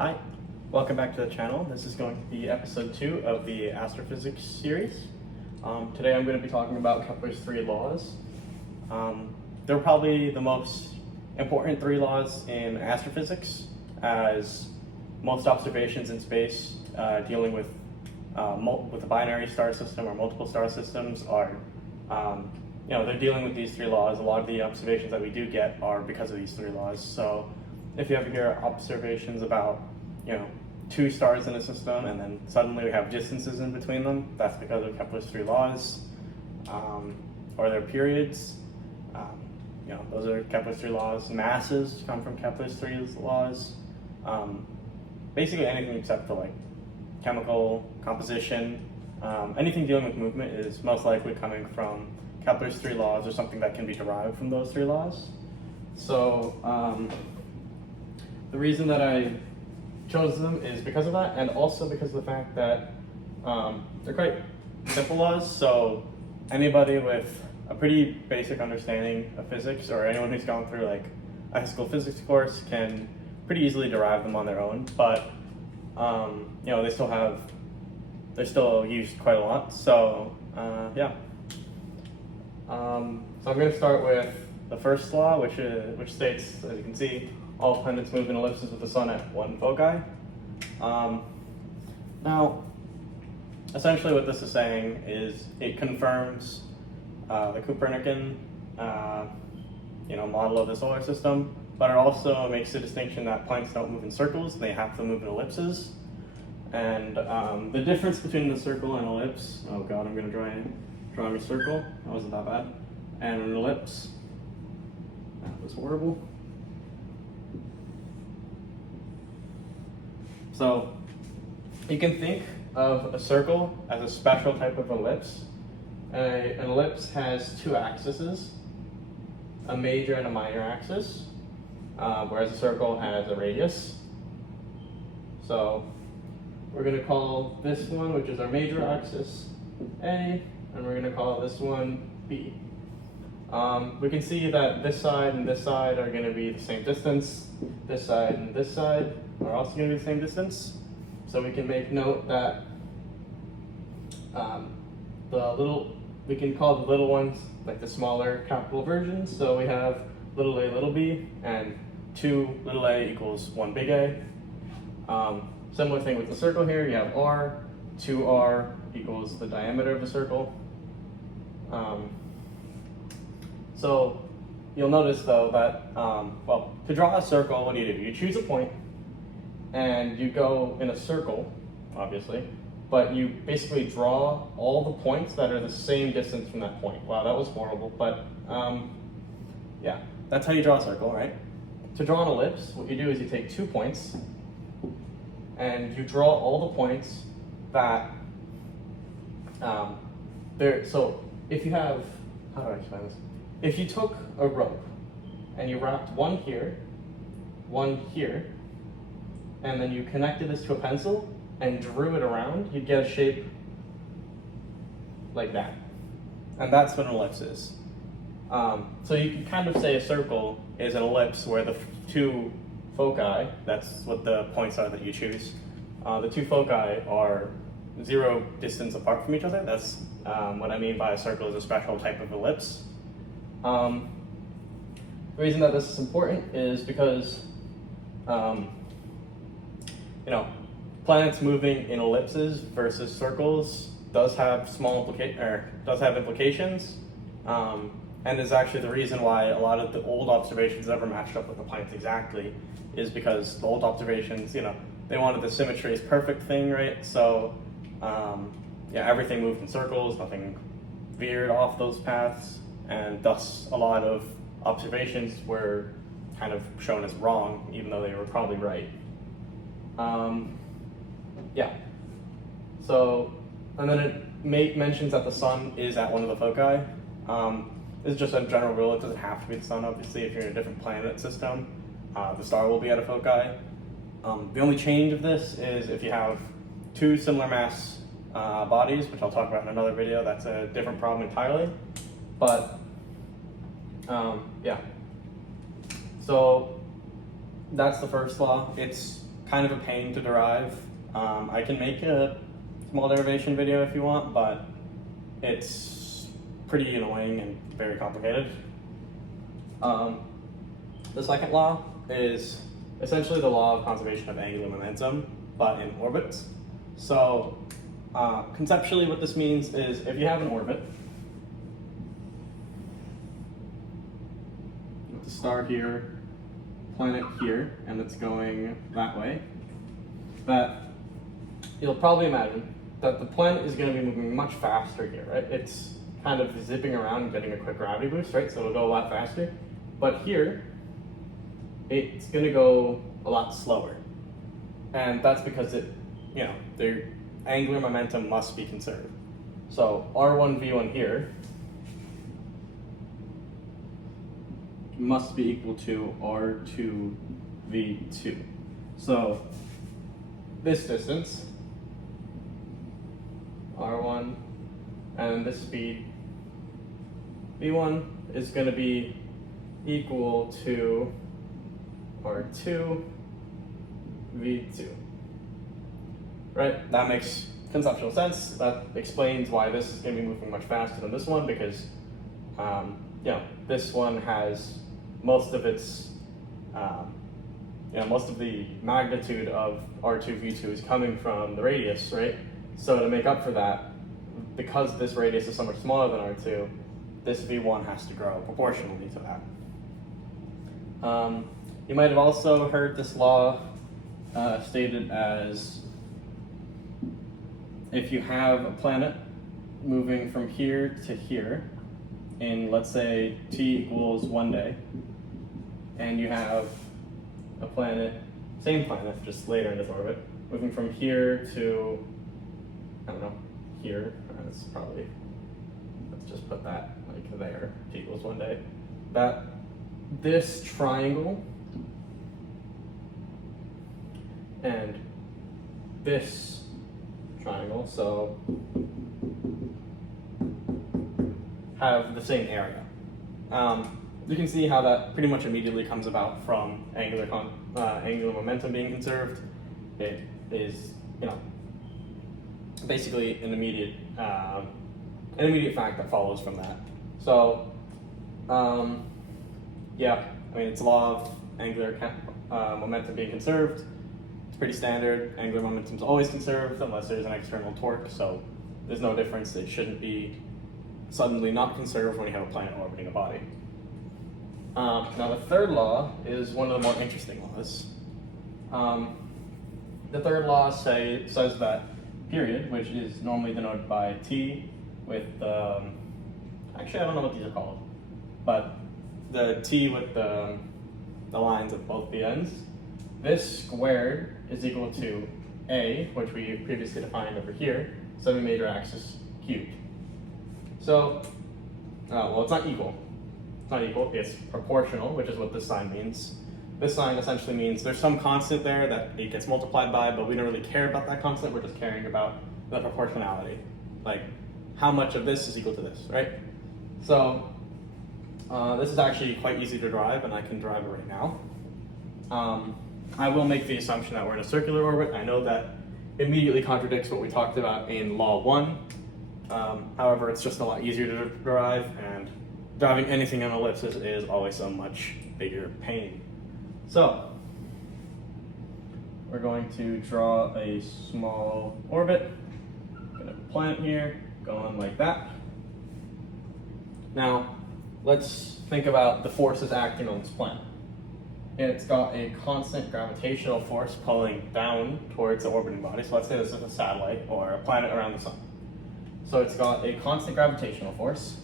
Hi, welcome back to the channel. This is going to be episode 2 of the astrophysics series. Today I'm going to be talking about Kepler's 3 laws. They're probably the most important 3 laws in astrophysics, as most observations in space dealing with a binary star system or multiple star systems are, they're dealing with these 3 laws. A lot of the observations that we do get are because of these 3 laws. So if you ever hear observations about, 2 stars in a system and then suddenly we have distances in between them, that's because of Kepler's 3 laws, or their periods. Those are Kepler's 3 laws. Masses come from Kepler's 3 laws. Basically anything except for like chemical composition. Anything dealing with movement is most likely coming from Kepler's 3 laws or something that can be derived from those 3 laws. So the reason that I chose them is because of that, and also because of the fact that they're quite simple laws, so anybody with a pretty basic understanding of physics, or anyone who's gone through like a high school physics course, can pretty easily derive them on their own, but they're still used quite a lot. So so I'm going to start with the first law, which states, as you can see, all planets move in ellipses with the sun at one foci. Now, essentially what this is saying is it confirms the Copernican model of the solar system, but it also makes the distinction that planets don't move in circles, they have to move in ellipses. And the difference between the circle and ellipse, oh god, I'm going to draw a circle, that wasn't that bad, and an ellipse, that was horrible. So you can think of a circle as a special type of ellipse. An ellipse has 2 axes, a major and a minor axis, whereas a circle has a radius. So we're going to call this one, which is our major axis, A, and we're going to call this one B. We can see that this side and this side are going to be the same distance. This side and this side are also going to be the same distance. So we can make note that we can call the little ones like the smaller capital versions. So we have little a, little b, and 2 little a equals 1 big A. Similar thing with the circle here, you have r, 2r equals the diameter of the circle. So you'll notice though that, to draw a circle, what do? You choose a point and you go in a circle, obviously, but you basically draw all the points that are the same distance from that point. Wow, that was horrible, but yeah, that's how you draw a circle, right? To draw an ellipse, what you do is you take 2 points and you draw all the points that so if you have, how do I explain this? If you took a rope and you wrapped one here, and then you connected this to a pencil and drew it around, you'd get a shape like that. And that's what an ellipse is. So you can kind of say a circle is an ellipse where the 2 foci, that's what the points are that you choose, the 2 foci are 0 distance apart from each other. That's what I mean by a circle is a special type of ellipse. The reason that this is important is because planets moving in ellipses versus circles does have implications, and is actually the reason why a lot of the old observations never matched up with the planets exactly, is because the old observations, they wanted the symmetry is perfect thing, right? So everything moved in circles, nothing veered off those paths, and thus a lot of observations were kind of shown as wrong, even though they were probably right. So, and then it mentions that the sun is at one of the foci. This is just a general rule. It doesn't have to be the sun, obviously. If you're in a different planet system, the star will be at a foci. The only change of this is if you have 2 similar mass bodies, which I'll talk about in another video. That's a different problem entirely. But so that's the first law. It's kind of a pain to derive. I can make a small derivation video if you want, but it's pretty annoying and very complicated. The second law is essentially the law of conservation of angular momentum, but in orbits. So conceptually what this means is if you have an orbit, with the star here, planet here, and it's going that way, that you'll probably imagine that the planet is going to be moving much faster here, right? It's kind of zipping around and getting a quick gravity boost, right? So it'll go a lot faster. But here, it's going to go a lot slower. And that's because the angular momentum must be conserved. So R1V1 here must be equal to R2V2. So this distance, R1, and this speed, V1, is going to be equal to R2, V2. Right? That makes conceptual sense. That explains why this is going to be moving much faster than this one, because this one has most of its, most of the magnitude of R2, V2 is coming from the radius, right? So to make up for that, because this radius is so much smaller than R2, this V1 has to grow proportionally to that. You might have also heard this law stated as if you have a planet moving from here to here in, let's say, t equals 1 day, and you have a planet, same planet, just later in its orbit, moving from here to, I don't know, here, that's probably, let's just put that like there, t equals 1 day, that this triangle and this triangle, so have the same area. You can see how that pretty much immediately comes about from angular momentum being conserved. It is, basically an immediate fact that follows from that. So, it's a law of angular momentum being conserved. It's pretty standard. Angular momentum is always conserved unless there's an external torque, so there's no difference. It shouldn't be suddenly not conserved when you have a planet orbiting a body. Now the third law is one of the more interesting laws. The third law says that period, which is normally denoted by t with actually I don't know what these are called, but the t with the lines at both the ends, this squared is equal to a, which we previously defined over here, semi-major axis cubed. So, well, it's not equal. It's not equal, it's proportional, which is what this sign means. This sign essentially means there's some constant there that it gets multiplied by, but we don't really care about that constant, we're just caring about the proportionality. Like, how much of this is equal to this, right? So, this is actually quite easy to derive, and I can derive it right now. I will make the assumption that we're in a circular orbit. I know that immediately contradicts what we talked about in Law 1. However, it's just a lot easier to derive, and driving anything on ellipses is always a much bigger pain. So, we're going to draw a small orbit. Got a planet here, going like that. Now, let's think about the forces acting on this planet. It's got a constant gravitational force pulling down towards the orbiting body. So let's say this is a satellite or a planet around the sun. So it's got a constant gravitational force,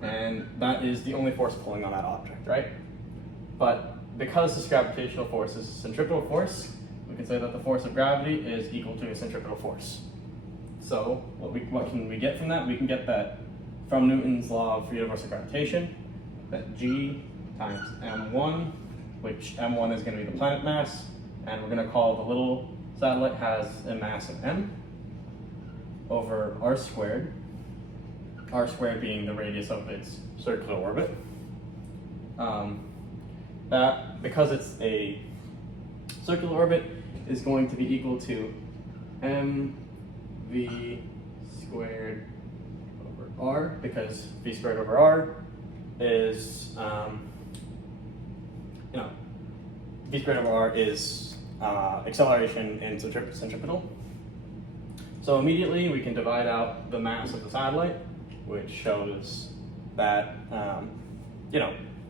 and that is the only force pulling on that object, right? But because this gravitational force is a centripetal force, we can say that the force of gravity is equal to a centripetal force. So what can we get from that? We can get that from Newton's law of universal gravitation, that G times m1, which m1 is going to be the planet mass, and we're going to call the little satellite has a mass of m, over r squared being the radius of its circular orbit. That, because it's a circular orbit is going to be equal to mv squared over r, because v squared over r is, v squared over r is acceleration in centripetal. So immediately we can divide out the mass of the satellite, which shows that, no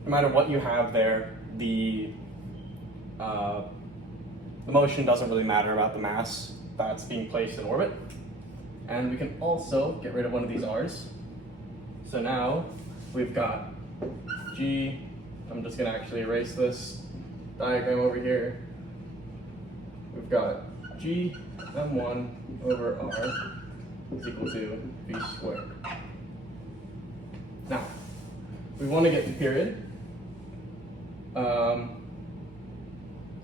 matter what you have there, the motion doesn't really matter about the mass that's being placed in orbit. And we can also get rid of one of these r's. So now we've got g, I'm just gonna actually erase this diagram over here. We've got g m1 over r is equal to v squared. Now, we want to get the period.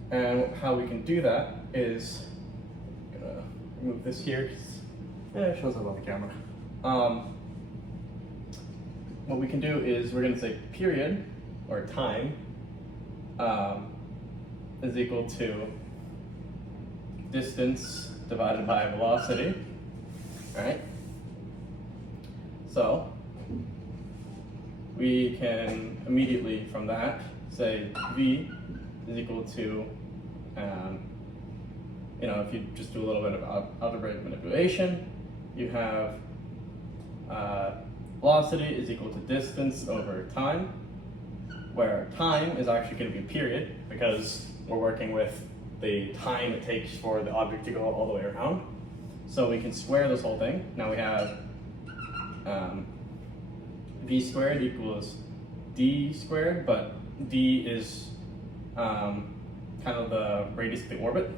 And how we can do that is, I'm gonna remove this here, it shows up on the camera. What we can do is we're gonna say period, or time, is equal to distance divided by velocity, right? So we can immediately from that say v is equal to, if you just do a little bit of algebraic manipulation, you have velocity is equal to distance over time, where time is actually going to be period because we're working with the time it takes for the object to go all the way around. So we can square this whole thing. Now we have v squared equals d squared, but d is kind of the radius of the orbit.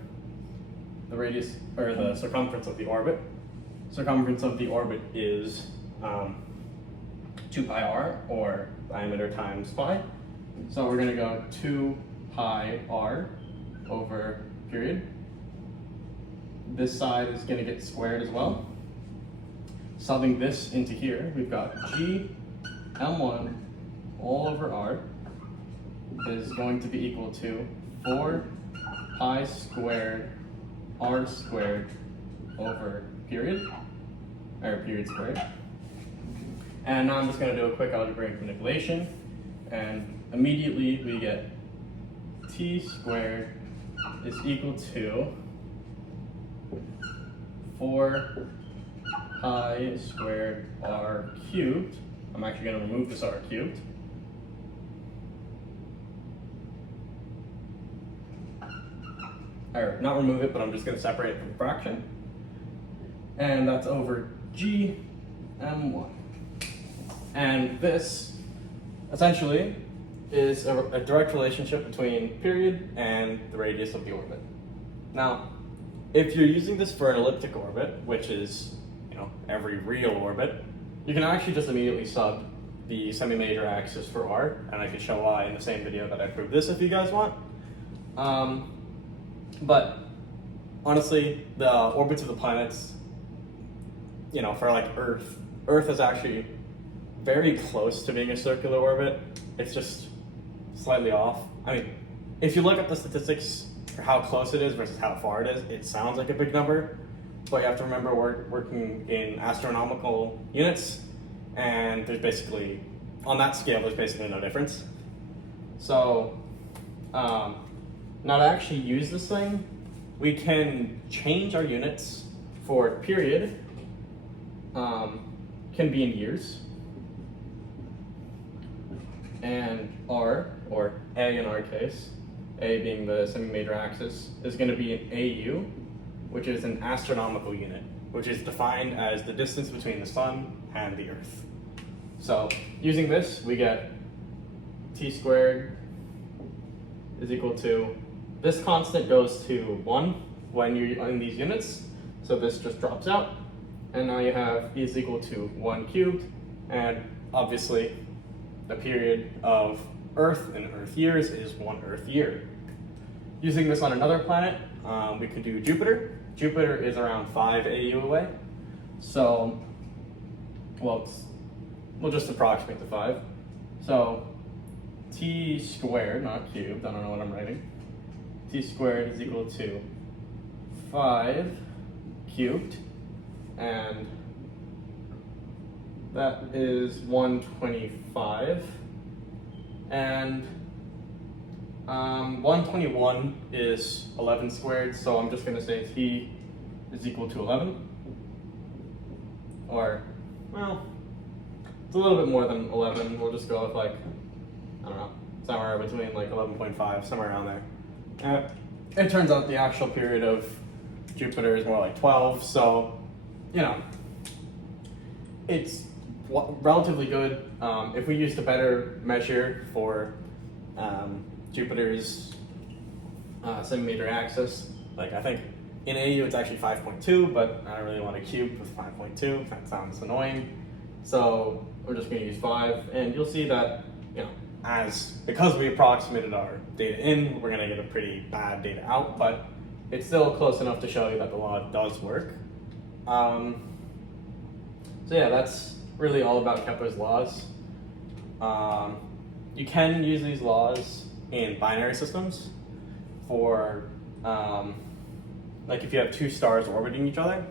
The radius, or the circumference of the orbit. Circumference of the orbit is 2 pi r, or diameter times pi. So we're going to go 2 pi r over period. This side is going to get squared as well. Subbing this into here, we've got g m1 all over r is going to be equal to 4 pi squared r squared over period, or period squared. And now I'm just going to do a quick algebraic manipulation, and immediately we get t squared is equal to 4 pi squared r cubed. I'm actually going to remove this r cubed. Or not remove it, but I'm just going to separate it from fraction. And that's over g m1. And this essentially is a direct relationship between period and the radius of the orbit. Now, if you're using this for an elliptic orbit, which is every real orbit, you can actually just immediately sub the semi-major axis for r, and I could show why in the same video that I proved this if you guys want. But honestly, the orbits of the planets, for like Earth is actually very close to being a circular orbit. It's just slightly off. I mean, if you look at the statistics for how close it is versus how far it is, it sounds like a big number, but you have to remember we're working in astronomical units, and there's basically, on that scale, there's basically no difference. So, now to actually use this thing, we can change our units for period, can be in years, and r, or a in our case, a being the semi-major axis, is going to be an AU, which is an astronomical unit, which is defined as the distance between the sun and the earth. So using this, we get t squared is equal to, this constant goes to 1 when you're in these units, so this just drops out, and now you have e is equal to 1 cubed, and obviously the period of Earth in Earth years is 1 Earth year. Using this on another planet, we could do Jupiter. Jupiter is around 5 AU away, so, we'll just approximate the 5. So t squared, not cubed, I don't know what I'm writing, t squared is equal to 5 cubed, and that is 125, and 121 is 11 squared, so I'm just going to say t is equal to 11, or, well, it's a little bit more than 11. We'll just go with, like, I don't know, somewhere between like 11.5, somewhere around there. It turns out the actual period of Jupiter is more like 12, so, you know, it's relatively good. If we used a better measure for Jupiter's semi-major axis, like I think in AU it's actually 5.2, but I don't really want to cube with 5.2, that sounds annoying. So we're just going to use 5, and you'll see that, you know, because we approximated our data in, we're going to get a pretty bad data out, but it's still close enough to show you that the law does work. So yeah, that's really all about Kepler's laws. You can use these laws in binary systems for, like if you have two stars orbiting each other,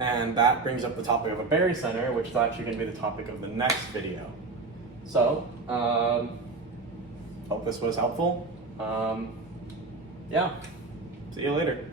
and that brings up the topic of a barycenter, which is actually going to be the topic of the next video. So, hope this was helpful. Yeah, see you later.